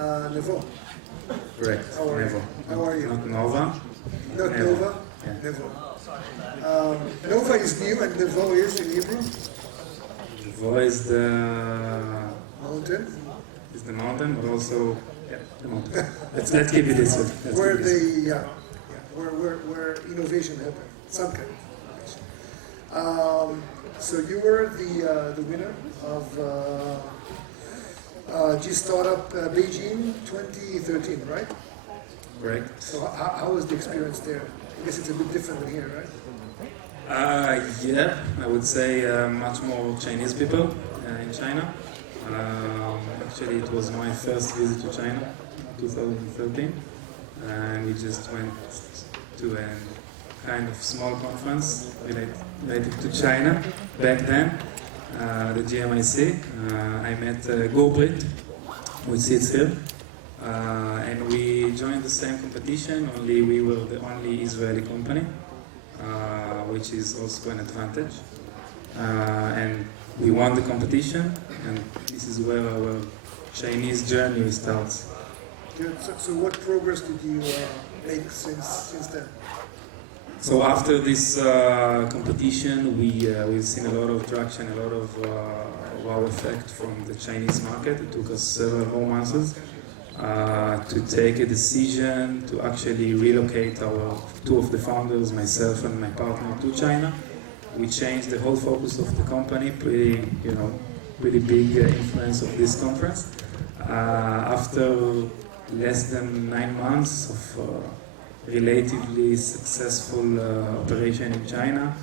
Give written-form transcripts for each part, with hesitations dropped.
Nevo. Correct. How are you? Nevo. How are you? Not Nova. Not Nevo. Nova? Yeah. Nevo. Nova is new and Nevo is in Hebrew? Nevo is the Mountain. mountain, but also the mountain. Let's keep it this way. Where where innovation happened, some kind of innovation. So you were the winner of G Startup Beijing 2013, right? Correct. So how was the experience there? I guess it's a bit different than here, right? Yeah, I would say much more Chinese people in China. Actually, it was my first visit to China, 2013, and we just went to a kind of small conference related to China back then, the GMIC. I met Gobrit, who sits here, and we joined the same competition, only we were the only Israeli company, which is also an advantage. And we won the competition, and this is where our Chinese journey starts. Good. So what progress did you make since then? So after this competition, we've seen a lot of traction, a lot of wow effect from the Chinese market. It took us several more months to take a decision to actually relocate our two of the founders, myself and my partner, to China. We changed the whole focus of the company. Pretty big influence of this conference. After less than 9 months of relatively successful operation in China,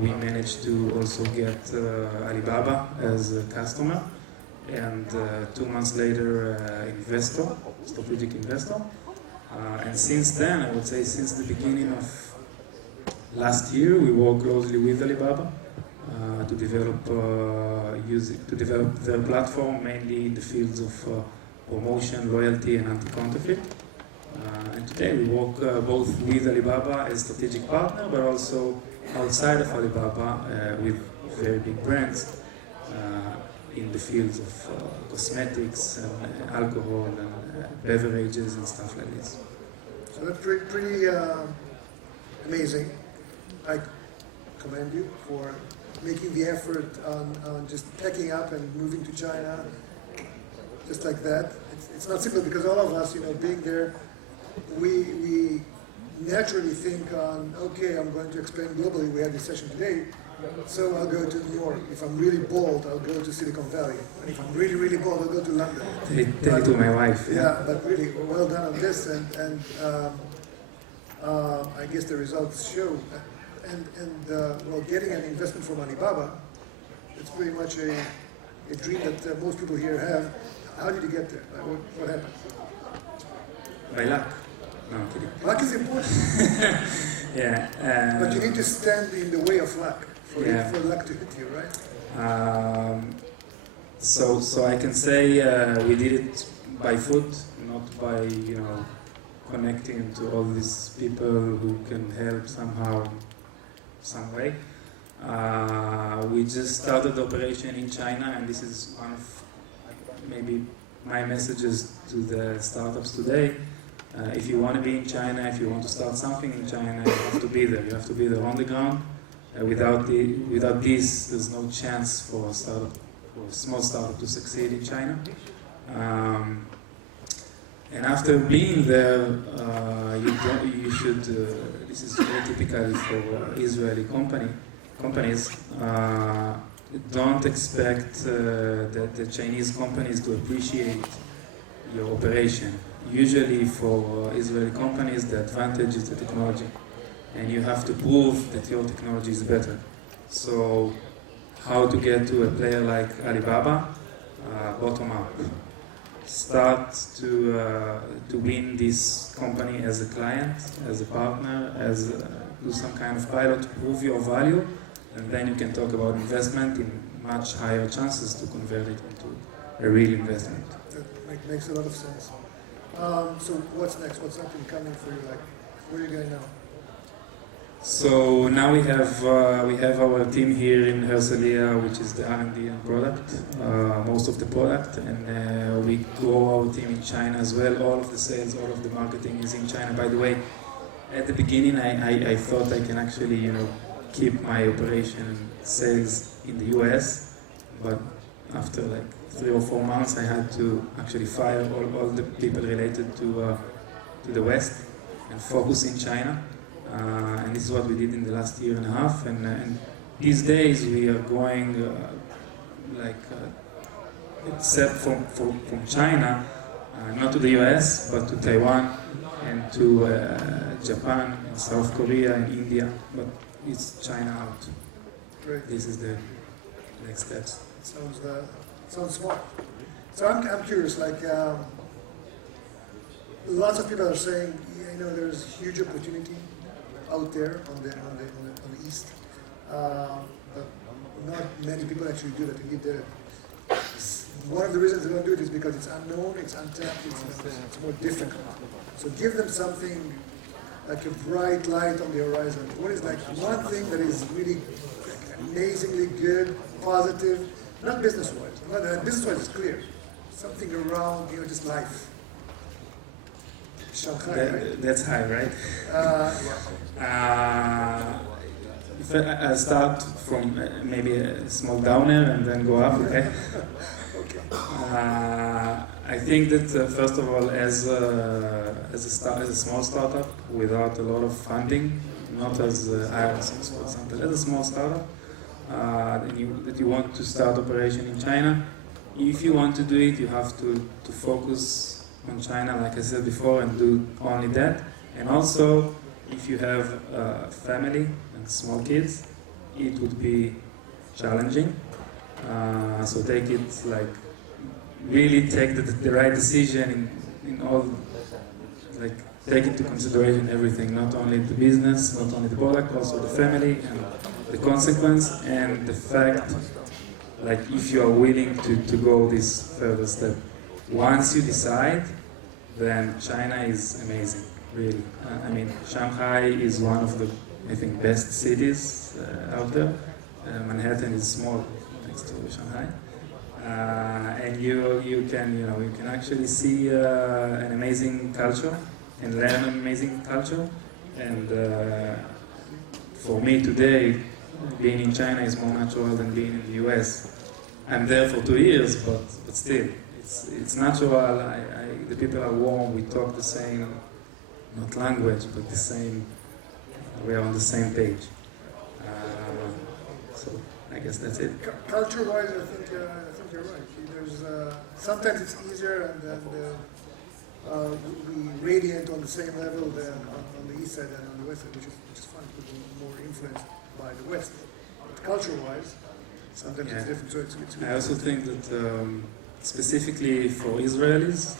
we managed to also get Alibaba as a customer, and 2 months later, strategic investor. And since then, I would say since the beginning of last year, we work closely with Alibaba to develop their platform, mainly in the fields of promotion, loyalty, and anti-counterfeit. And today we work both with Alibaba as strategic partner, but also outside of Alibaba with very big brands in the fields of cosmetics and alcohol and beverages and stuff like this. So that's pretty amazing. I commend you for making the effort on just packing up and moving to China, just like that. It's not simple because all of us, being there, we naturally think on, okay, I'm going to expand globally. We had this session today, so I'll go to New York. If I'm really bold, I'll go to Silicon Valley. And if I'm really, really bold, I'll go to London. Tell it to my wife. Yeah, but really, well done on this, and I guess the results show. Well, getting an investment from Alibaba, it's pretty much a dream that most people here have. How did you get there? What happened? By luck. No, I'm kidding. Luck is important. Yeah. But you need to stand in the way of luck for luck to hit you, right? So I can say we did it by foot, not by connecting to all these people who can help somehow, some way. We just started the operation in China, and this is one of maybe my messages to the startups today. If you want to be in China, if you want to start something in China, you have to be there. You have to be there on the ground. Without this, there's no chance for a small startup to succeed in China. And after being there, you should. This is very typical for Israeli companies. Don't expect that the Chinese companies to appreciate your operation. Usually for Israeli companies, the advantage is the technology, and you have to prove that your technology is better. So how to get to a player like Alibaba? Bottom up. Start to win this company as a client, as a partner, do some kind of pilot to prove your value, and then you can talk about investment in much higher chances to convert it into a real investment. That makes a lot of sense. So what's next? What's up and coming for you? Like, where are you going now? So now we have our team here in Herzliya, which is the R&D and product, most of the product, and we grow our team in China as well. All of the sales, all of the marketing is in China. By the way, at the beginning, I thought I can actually, keep my operation and sales in the US, but after like 3 or 4 months, I had to actually fire all the people related to the West and focus in China. And this is what we did in the last year and a half. And these days we are going, except from China, not to the US, but to Taiwan and to Japan, and South Korea, and India. But it's China out. Great. This is the next steps. Sounds smart. So I'm curious, lots of people are saying, there's huge opportunity out there on the east, but not many people actually do that. And you did it. One of the reasons they don't do it is because it's unknown, it's untapped, it's more difficult. So give them something like a bright light on the horizon. What is one thing that is really amazingly good, positive, not business-wise. Business-wise is clear. Something around, just life. Shanghai, right? That's high, right? Yeah. If I start from maybe a small downer and then go up, okay? Okay. I think that first of all, as a small startup without a lot of funding, not as Ironsource, for example, as a small startup, that you want to start operation in China, if you want to do it, you have to focus on China, like I said before, and do only that. And also, if you have a family and small kids, it would be challenging. So take it really take the right decision in all, take into consideration everything, not only the business, not only the product, also the family and the consequence and the fact, if you are willing to go this further step. Once you decide, then China is amazing, really. Shanghai is one of the, I think, best cities out there. Manhattan is small next to Shanghai. And you can actually see an amazing culture and learn an amazing culture. And for me today, being in China is more natural than being in the US. I'm there for 2 years, but still, it's natural. The people are warm. We talk the same, not language, but the same. We are on the same page. So I guess that's it. Culture-wise, I think you're right. There's sometimes it's easier, and then we radiate on the same level than on the east side and on the west side, which is fine. We're more influenced by the west. But culture-wise, sometimes it's different. So it's I also think that specifically for Israelis,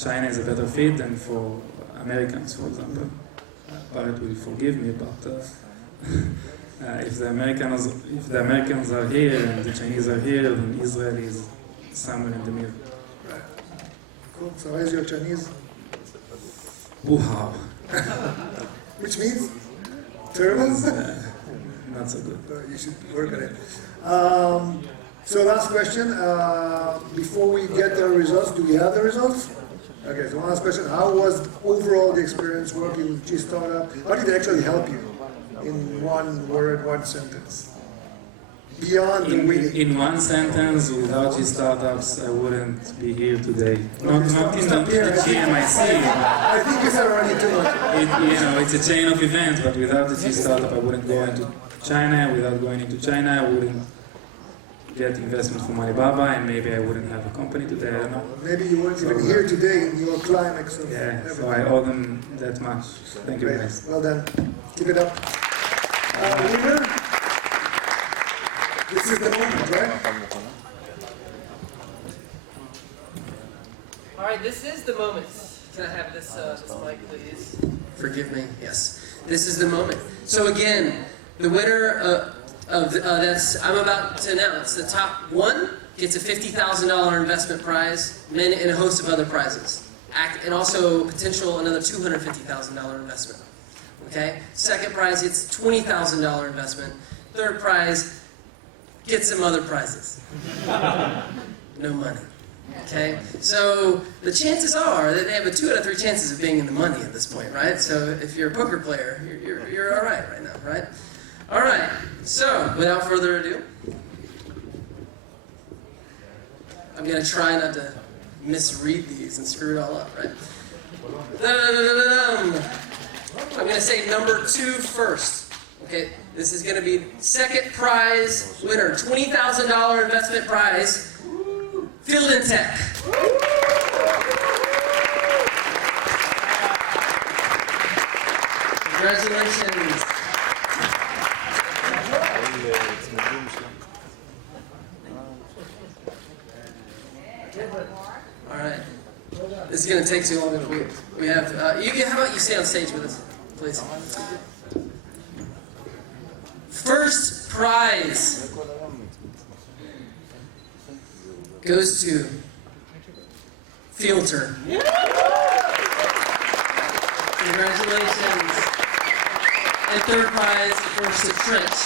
China is a better fit than for Americans, for example. Barrett will forgive me, but if the Americans are here and the Chinese are here, then Israel is somewhere in the middle. Right. Cool. So how's your Chinese? Wuhao. Which means terrible. Not so good. You should work on it. So last question. Before we get the results, do we have the results? Okay, so one last question. How was overall the experience working with G Startup? How did it actually help you in one word, one sentence? Beyond the winning. In one sentence, without G Startups, I wouldn't be here today. Not in the GMIC. I think you said already too much. It's a chain of events, but without the G Startup, I wouldn't go into China. Without going into China, I wouldn't get investment from Alibaba, and maybe I wouldn't have a company today. I don't know. Maybe you weren't even here today in your climax of everything. So I owe them that much. Thank you, guys. Well done. Keep it up. Winner, this is the moment, right? All right, this is the moment. Can I have this mic, please? Forgive me. Yes, this is the moment. So again, the winner I'm about to announce. The top one gets a $50,000 investment prize, and a host of other prizes, and also potential another $250,000 investment. Okay? Second prize gets $20,000 investment. Third prize gets some other prizes. No money. Okay? So the chances are that they have a 2 out of 3 chances of being in the money at this point, right? So if you're a poker player, you're all right now, right? All right. So without further ado, I'm going to try not to misread these and screw it all up, right? I'm going to say number 2 first. Okay, this is going to be second prize winner, $20,000 investment prize, Field and Tech. Congratulations. All right. This is going to take too long. We have. How about you stay on stage with us, please? First prize goes to Filter. Congratulations. And third prize goes to Trench.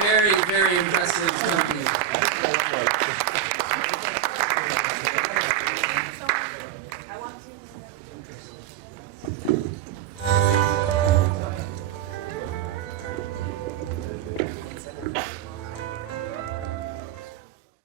Very, very impressive company.